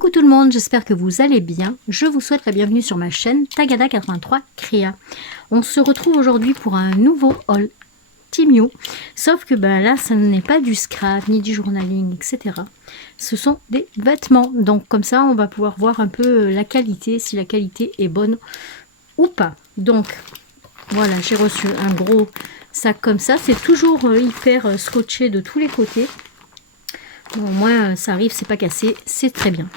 Coucou tout le monde, j'espère que vous allez bien. Je vous souhaite la bienvenue sur ma chaîne Tagada83 Créa. On se retrouve aujourd'hui pour un nouveau haul Team You. Sauf que là, ça n'est pas du scrap, ni du journaling, etc. Ce sont des vêtements. Donc comme ça, on va pouvoir voir un peu la qualité, si la qualité est bonne ou pas. Donc voilà, j'ai reçu un gros sac comme ça. C'est toujours hyper scotché de tous les côtés. Bon, au moins ça arrive, c'est pas cassé, c'est très bien.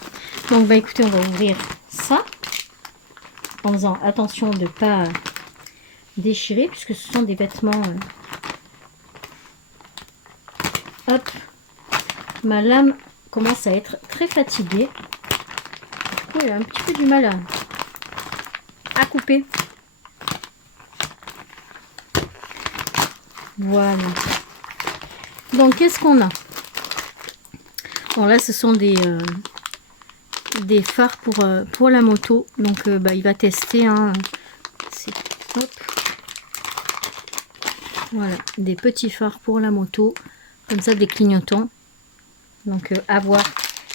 Donc écoutez, on va ouvrir ça en faisant attention de ne pas déchirer puisque ce sont des vêtements. Hop, ma lame commence à être très fatiguée. Du coup, elle a un petit peu du mal à couper. Voilà. Donc qu'est-ce qu'on a? Bon, là, ce sont des phares pour la moto. Donc, il va tester. Hein. Hop. Voilà, des petits phares pour la moto. Comme ça, des clignotants. Donc, à voir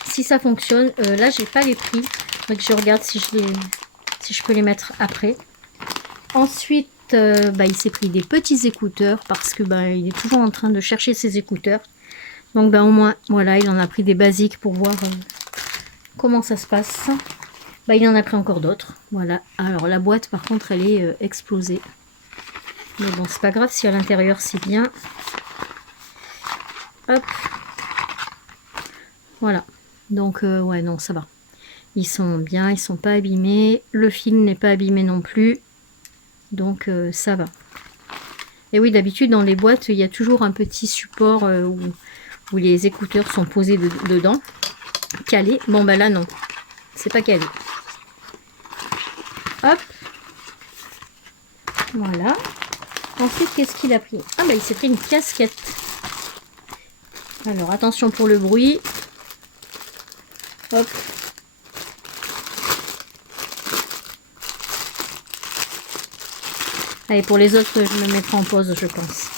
si ça fonctionne. Là, j'ai pas les prix. Donc, je regarde si je peux les mettre après. Ensuite, il s'est pris des petits écouteurs parce que il est toujours en train de chercher ses écouteurs. Donc au moins, voilà, il en a pris des basiques pour voir comment ça se passe. Il en a pris encore d'autres. Voilà. Alors la boîte, par contre, elle est explosée. Mais bon, c'est pas grave si à l'intérieur c'est bien. Hop. Voilà. Donc ouais, non, ça va. Ils sont bien, ils sont pas abîmés. Le fil n'est pas abîmé non plus. Donc ça va. Et oui, d'habitude dans les boîtes, il y a toujours un petit support où les écouteurs sont posés dedans, calés. Bon là non, c'est pas calé. Hop, voilà. Ensuite, qu'est-ce qu'il a pris? Ah il s'est pris une casquette. Alors attention pour le bruit. Hop. Allez, pour les autres, je me mettrai en pause, je pense.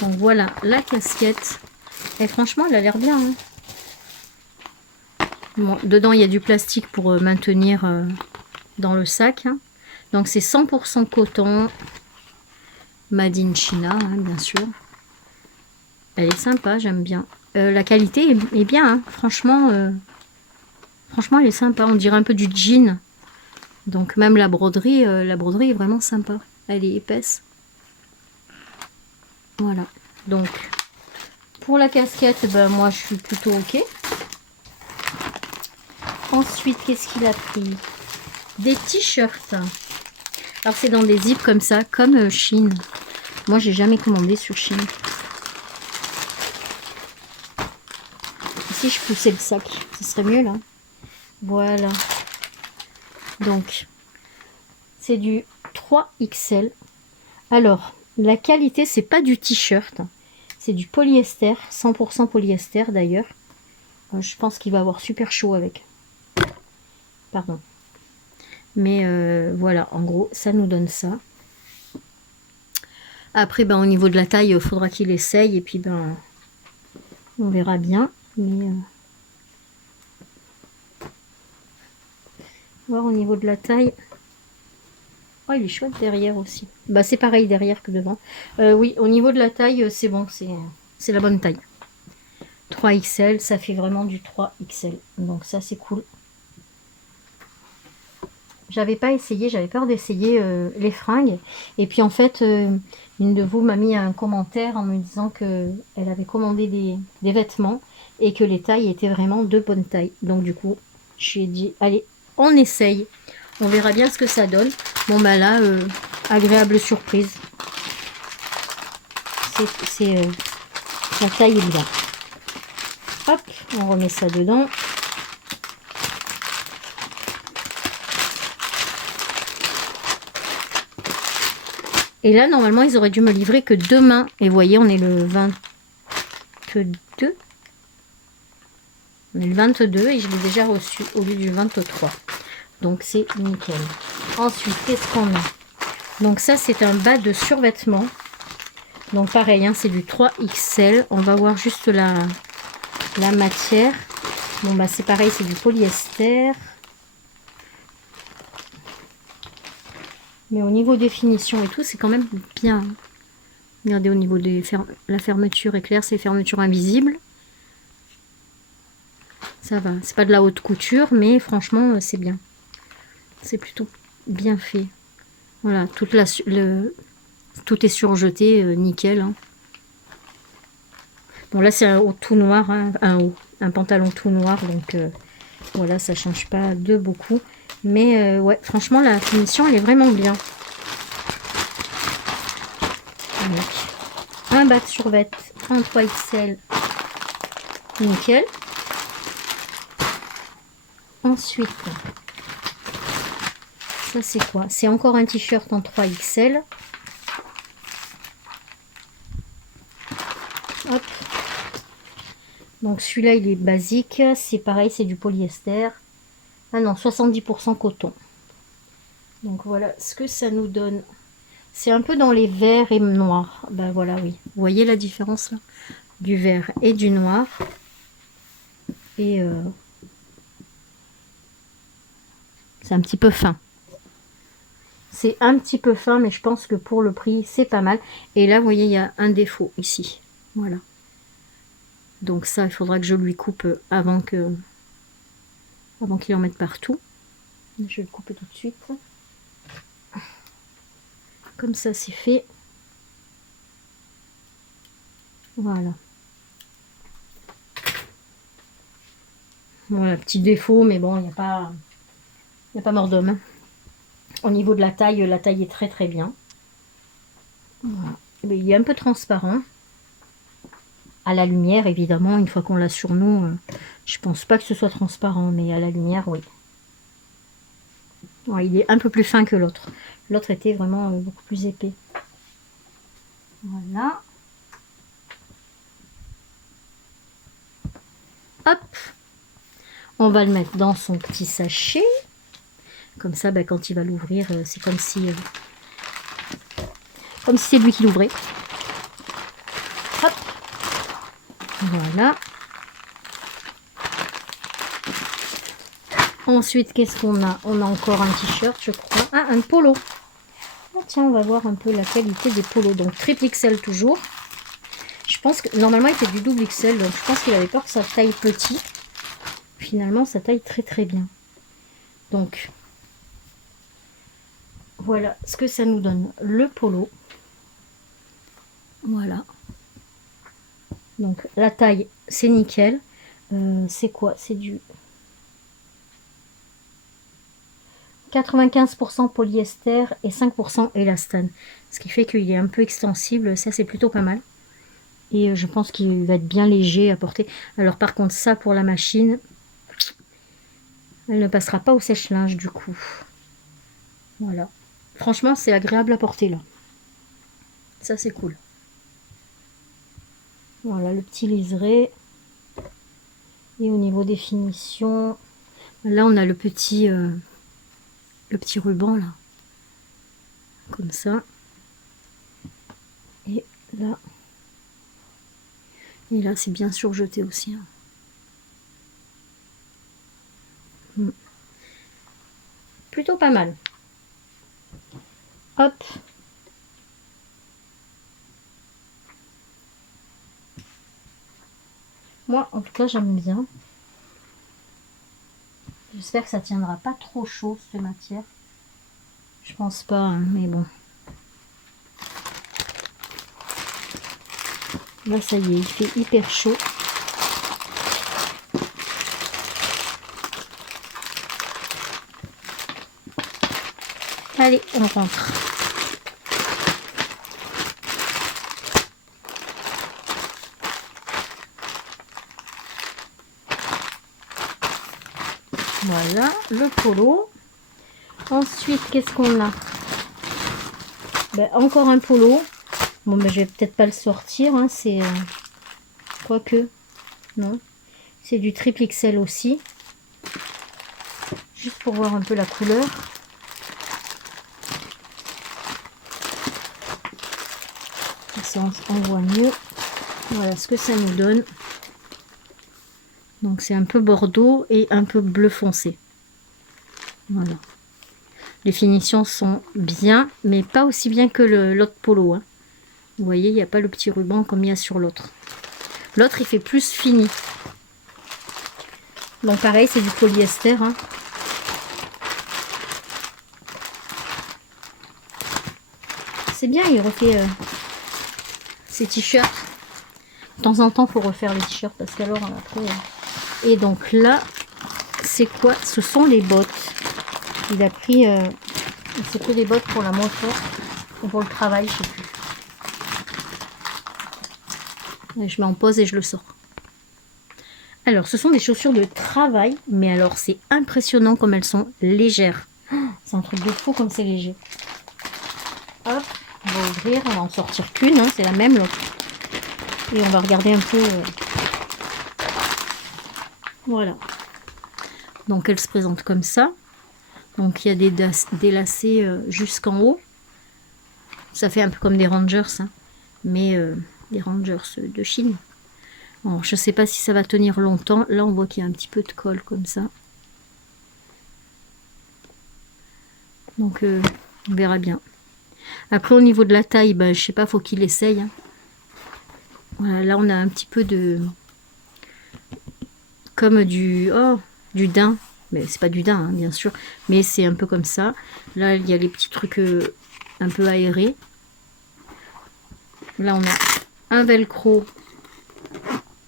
Donc voilà la casquette. Et franchement, elle a l'air bien. Hein. Bon, dedans, il y a du plastique pour maintenir dans le sac. Hein. Donc, c'est 100% coton. Made in China, hein, bien sûr. Elle est sympa, j'aime bien. La qualité est bien. Hein. Franchement, elle est sympa. On dirait un peu du jean. Donc, même la broderie est vraiment sympa. Elle est épaisse. Voilà. Donc... pour la casquette, moi je suis plutôt ok. Ensuite, qu'est-ce qu'il a pris? Des t-shirts. Alors c'est dans des zips comme ça, comme Chine. Moi j'ai jamais commandé sur Chine. Si je poussais le sac, ce serait mieux là. Voilà. Donc, c'est du 3XL. Alors, la qualité, c'est pas du t-shirt. C'est du polyester, 100% polyester d'ailleurs. Je pense qu'il va avoir super chaud avec. Pardon. Mais voilà, en gros, ça nous donne ça. Après, au niveau de la taille, il faudra qu'il essaye. Et puis, on verra bien. Mais voir au niveau de la taille. Oh, il est chouette derrière aussi. C'est pareil derrière que devant. Oui, au niveau de la taille, c'est bon, c'est la bonne taille. 3XL, ça fait vraiment du 3XL. Donc ça, c'est cool. J'avais pas essayé, j'avais peur d'essayer les fringues. Et puis en fait, une de vous m'a mis un commentaire en me disant qu'elle avait commandé des vêtements et que les tailles étaient vraiment de bonne taille. Donc du coup, je lui ai dit, allez, on essaye. On verra bien ce que ça donne. Bon là, agréable surprise. La taille est bien. Hop, on remet ça dedans. Et là, normalement, ils auraient dû me livrer que demain. Et vous voyez, on est le 22. On est le 22 et je l'ai déjà reçu au lieu du 23. Donc c'est nickel. Ensuite, qu'est-ce qu'on a? Donc ça, c'est un bas de survêtement. Donc pareil, hein, c'est du 3XL. On va voir juste la matière. Bon, bah c'est pareil, c'est du polyester. Mais au niveau des finitions et tout, c'est quand même bien. Regardez, au niveau de la fermeture éclair, c'est fermeture invisible. Ça va. C'est pas de la haute couture, mais franchement, c'est bien. C'est plutôt bien fait. Voilà, tout est surjeté, nickel. Hein. Bon, là, c'est un haut tout noir, hein, un pantalon tout noir, donc voilà, ça change pas de beaucoup. Mais ouais, franchement, la finition, elle est vraiment bien. Donc, un bas de survêt en 3XL, nickel. Ensuite, ça c'est quoi? C'est encore un t-shirt en 3XL. Hop. Donc celui-là, il est basique. C'est pareil, c'est du polyester. Ah non, 70% coton. Donc voilà ce que ça nous donne. C'est un peu dans les verts et noirs. Ben voilà, oui. Vous voyez la différence là? Du vert et du noir. Et c'est un petit peu fin. C'est un petit peu fin, mais je pense que pour le prix, c'est pas mal. Et là, vous voyez, il y a un défaut ici. Voilà. Donc ça, il faudra que je lui coupe avant qu'il en mette partout. Je vais le couper tout de suite. Comme ça, c'est fait. Voilà. Voilà, petit défaut, mais bon, il n'y a pas mort d'homme. Hein. Au niveau de la taille est très très bien. Voilà. Mais il est un peu transparent. À la lumière, évidemment, une fois qu'on l'a sur nous, je pense pas que ce soit transparent, mais à la lumière, oui. Ouais, il est un peu plus fin que l'autre. L'autre était vraiment beaucoup plus épais. Voilà. Hop. On va le mettre dans son petit sachet. Comme ça, ben, quand il va l'ouvrir, c'est comme si c'est lui qui l'ouvrait. Hop. Voilà. Ensuite, qu'est-ce qu'on a? On a encore un t-shirt, je crois. Ah, un polo. Ah, tiens, on va voir un peu la qualité des polos. Donc, triple XL toujours. Je pense que, normalement, il fait du double XL. Donc, je pense qu'il avait peur que ça taille petit. Finalement, ça taille très, très bien. Donc, voilà ce que ça nous donne. Le polo. Voilà. Donc, la taille, c'est nickel. C'est quoi? C'est du 95% polyester et 5% élastane. Ce qui fait qu'il est un peu extensible. Ça, c'est plutôt pas mal. Et je pense qu'il va être bien léger à porter. Alors, par contre, ça, pour la machine, elle ne passera pas au sèche-linge, du coup. Voilà. Franchement, c'est agréable à porter, là. Ça, c'est cool. Voilà, le petit liseré. Et au niveau des finitions, là, on a le petit ruban, là. Comme ça. Et là. Et là, c'est bien surjeté aussi. Hein. Plutôt pas mal. Hop. Moi, en tout cas, j'aime bien. J'espère que ça tiendra pas trop chaud, cette matière. Je pense pas, hein, mais bon. Là, ça y est, il fait hyper chaud. Allez, on rentre. Voilà, le polo. Ensuite, qu'est-ce qu'on a? Ben, encore un polo. Bon, ben, je vais peut-être pas le sortir. Hein, c'est... quoique. Non. C'est du triple XL aussi. Juste pour voir un peu la couleur. Ça, on voit mieux. Voilà ce que ça nous donne. Donc c'est un peu bordeaux et un peu bleu foncé. Voilà. Les finitions sont bien, mais pas aussi bien que l'autre polo. Hein. Vous voyez, il n'y a pas le petit ruban comme il y a sur l'autre. L'autre, il fait plus fini. Donc pareil, c'est du polyester. Hein. C'est bien, il refait ses t-shirts. De temps en temps, il faut refaire les t-shirts parce qu'alors après... Et donc là, c'est quoi? Ce sont les bottes. Il a pris... c'est que des bottes pour la moto ou pour le travail, je sais plus. Et je mets en pause et je le sors. Alors, ce sont des chaussures de travail, mais alors c'est impressionnant comme elles sont légères. C'est un truc de fou comme c'est léger. Hop, on va ouvrir, on va en sortir qu'une, hein, c'est la même l'autre. Et on va regarder un peu. Voilà. Donc elle se présente comme ça. Donc il y a des lacets jusqu'en haut. Ça fait un peu comme des Rangers, hein, mais des Rangers de Chine. Bon, je ne sais pas si ça va tenir longtemps. Là, on voit qu'il y a un petit peu de colle comme ça. Donc, on verra bien. Après, au niveau de la taille, ben, je sais pas, faut qu'il essaye. Hein. Voilà, là, on a un petit peu de... Comme du daim. Mais c'est pas du daim, hein, bien sûr. Mais c'est un peu comme ça. Là, il y a les petits trucs un peu aérés. Là, on a un velcro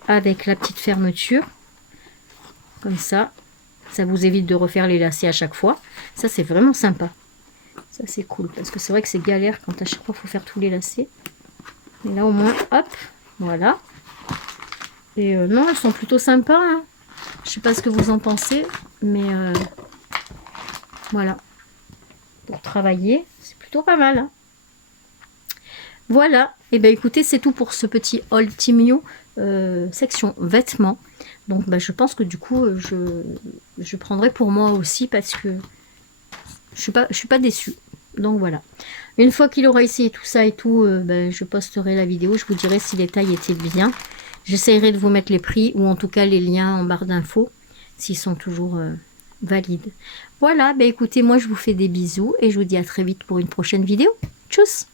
avec la petite fermeture. Comme ça. Ça vous évite de refaire les lacets à chaque fois. Ça, c'est vraiment sympa. Ça, c'est cool. Parce que c'est vrai que c'est galère quand à chaque fois, il faut faire tous les lacets. Et là, au moins, hop, voilà. Et non, elles sont plutôt sympas. Hein. Je sais pas ce que vous en pensez. Mais voilà. Pour travailler, c'est plutôt pas mal. Hein. Voilà. Et bien, écoutez, c'est tout pour ce petit haul Timiu section vêtements. Donc, je pense que du coup, je prendrai pour moi aussi parce que je suis pas déçue. Donc voilà. Une fois qu'il aura essayé tout ça et tout, je posterai la vidéo. Je vous dirai si les tailles étaient bien. J'essaierai de vous mettre les prix ou en tout cas les liens en barre d'infos s'ils sont toujours valides. Voilà, écoutez, moi je vous fais des bisous et je vous dis à très vite pour une prochaine vidéo. Tchuss!